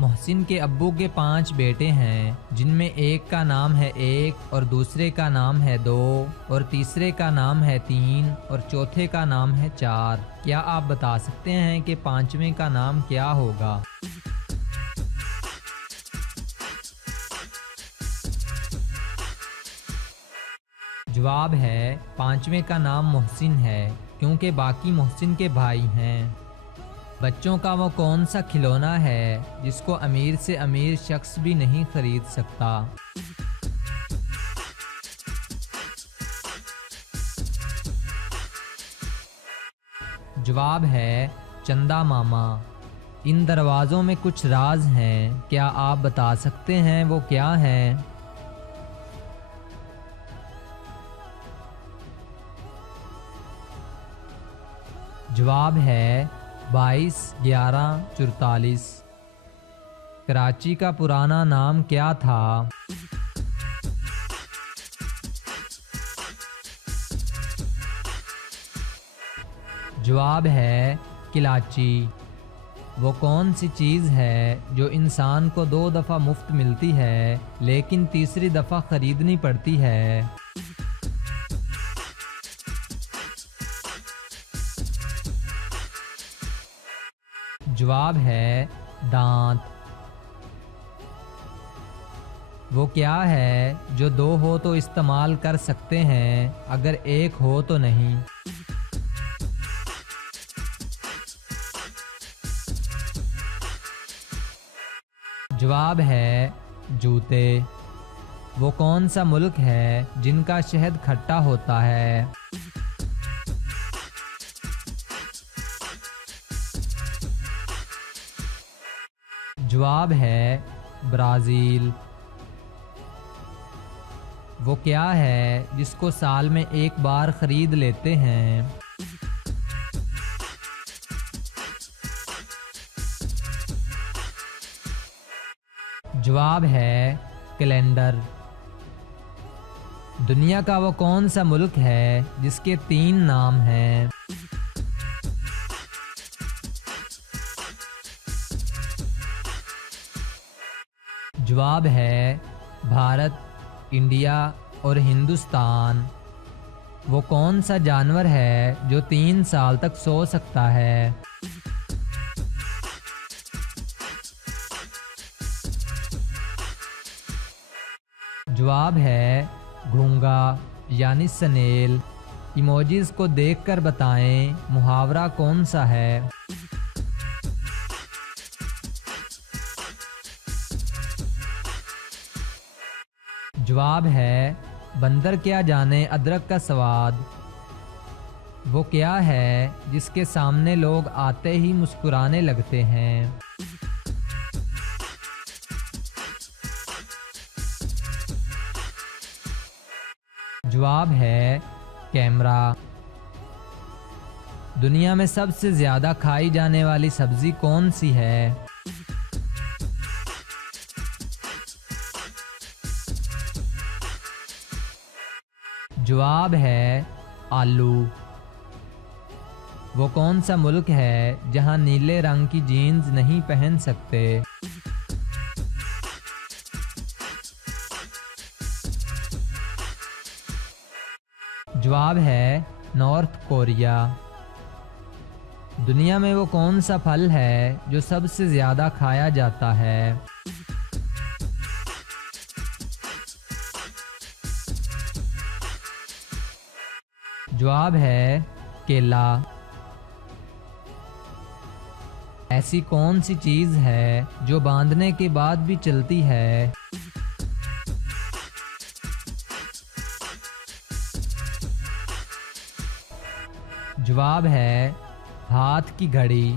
मोहसिन के अब्बू के 5 बेटे हैं, जिनमें एक का नाम है 1 और दूसरे का नाम है 2 और तीसरे का नाम है 3 और चौथे का नाम है 4। क्या आप बता सकते हैं कि 5वें का नाम क्या होगा? जवाब है 5वें का नाम मोहसिन है, क्योंकि बाकी मोहसिन के भाई हैं। बच्चों का वो कौन सा खिलौना है जिसको अमीर से अमीर शख्स भी नहीं खरीद सकता? जवाब है चंदा मामा। इन दरवाज़ों में कुछ राज हैं, क्या आप बता सकते हैं वो क्या हैं? जवाब है 22 11 44। कराची का पुराना नाम क्या था? जवाब है किलाची। वो कौन सी चीज़ है जो इंसान को 2 दफ़ा मुफ्त मिलती है लेकिन तीसरी दफ़ा ख़रीदनी पड़ती है? जवाब है दांत। वो क्या है जो 2 हो तो इस्तेमाल कर सकते हैं, अगर 1 हो तो नहीं? जवाब है जूते। वो कौन सा मुल्क है जिनका शहद खट्टा होता है? जवाब है ब्राज़ील। वो क्या है जिसको साल में 1 बार खरीद लेते हैं? जवाब है कैलेंडर। दुनिया का वो कौन सा मुल्क है जिसके 3 नाम हैं? जवाब है भारत, इंडिया और हिंदुस्तान। वो कौन सा जानवर है जो 3 साल तक सो सकता है? जवाब है घोंगा यानी स्नेल। इमोजीज को देखकर बताएं मुहावरा कौन सा है? जवाब है बंदर क्या जाने अदरक का स्वाद। वो क्या है जिसके सामने लोग आते ही मुस्कुराने लगते हैं? जवाब है कैमरा। दुनिया में सबसे ज्यादा खाई जाने वाली सब्जी कौन सी है? जवाब है आलू। वो कौन सा मुल्क है जहां नीले रंग की जीन्स नहीं पहन सकते? जवाब है नॉर्थ कोरिया। दुनिया में वो कौन सा फल है जो सबसे ज्यादा खाया जाता है? जवाब है केला। ऐसी कौन सी चीज है जो बांधने के बाद भी चलती है? जवाब है हाथ की घड़ी।